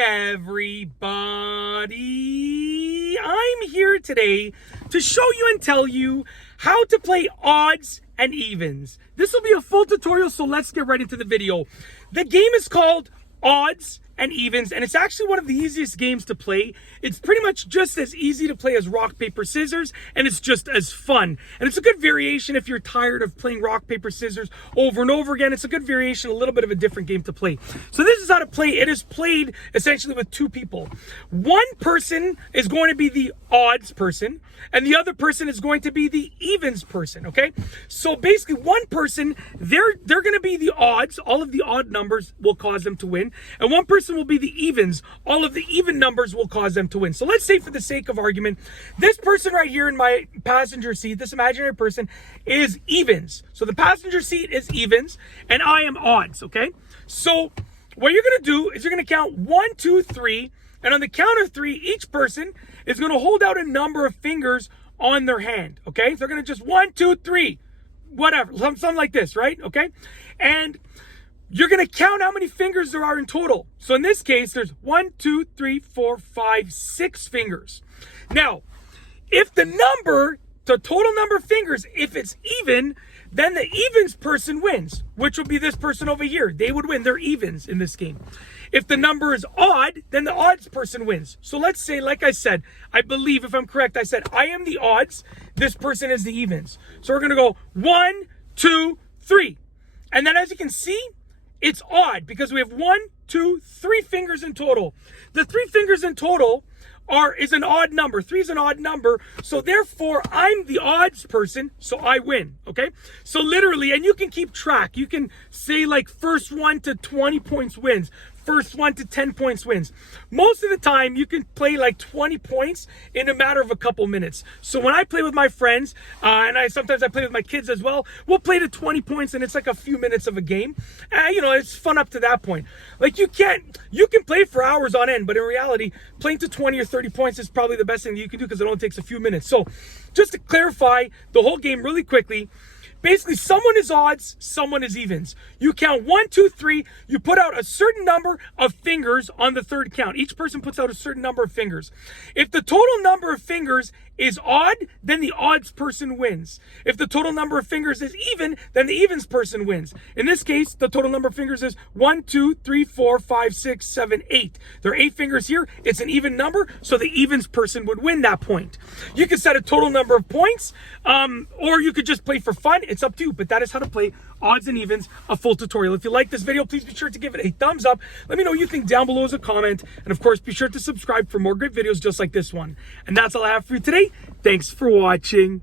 everybody, I'm here today to show you and tell you how to play odds and evens. This will be a full tutorial, so let's get right into the video. The game is called Odds and Evens, and it's actually one of the easiest games to play. It's pretty much just as easy to play as rock, paper, scissors, and it's just as fun. And it's a good variation if you're tired of playing rock, paper, scissors over and over again. It's a good variation, a little bit of a different game to play. So this is how to play. It is played essentially with two people. One person is going to be the odds person, and the other person is going to be the evens person, okay? So basically one person, they're going to be the odds. All of the odd numbers will cause them to win. And one person will be the evens. All of the even numbers will cause them to win. So let's say, for the sake of argument, this person right here in my passenger seat, this imaginary person, is evens. So the passenger seat is evens and I am odds, okay? So what you're going to do is you're going to count 1, 2, 3, and on the count of 3, each person is going to hold out a number of fingers on their hand, okay? So they're going to just 1, 2, 3, whatever, something like this, right? Okay? And you're going to count how many fingers there are in total. So in this case, there's 1, 2, 3, 4, 5, 6 fingers. Now, if the total number of fingers, if it's even, then the evens person wins, which will be this person over here. They would win. They're evens in this game. If the number is odd, then the odds person wins. So let's say, like I said, I believe, if I'm correct, I said I am the odds, this person is the evens. So we're going to go 1, 2, 3. And then as you can see, it's odd because we have 1, 2, 3 fingers in total. The 3 fingers in total is an odd number. 3 is an odd number. So therefore, I'm the odds person, so I win, okay? So literally, and you can keep track. You can say like first one to 20 points wins. First one to 10 points wins. Most of the time, you can play like 20 points in a matter of a couple minutes. So when I play with my friends, and sometimes I play with my kids as well, we'll play to 20 points and it's like a few minutes of a game. It's fun up to that point. Like you can play for hours on end, but in reality, playing to 20 or 30 points is probably the best thing that you can do because it only takes a few minutes. So just to clarify the whole game really quickly, basically, someone is odds, someone is evens. You count 1, 2, 3. You put out a certain number of fingers on the third count. Each person puts out a certain number of fingers. If the total number of fingers is odd, then the odds person wins. If the total number of fingers is even, then the evens person wins. In this case, the total number of fingers is 1, 2, 3, 4, 5, 6, 7, 8. There are 8 fingers here. It's an even number, so the evens person would win that point. You can set a total number of points, or you could just play for fun. It's up to you, but that is how to play odds and evens, a full tutorial. If you like this video, please be sure to give it a thumbs up. Let me know what you think down below as a comment. And of course, be sure to subscribe for more great videos just like this one. And that's all I have for you today. Thanks for watching.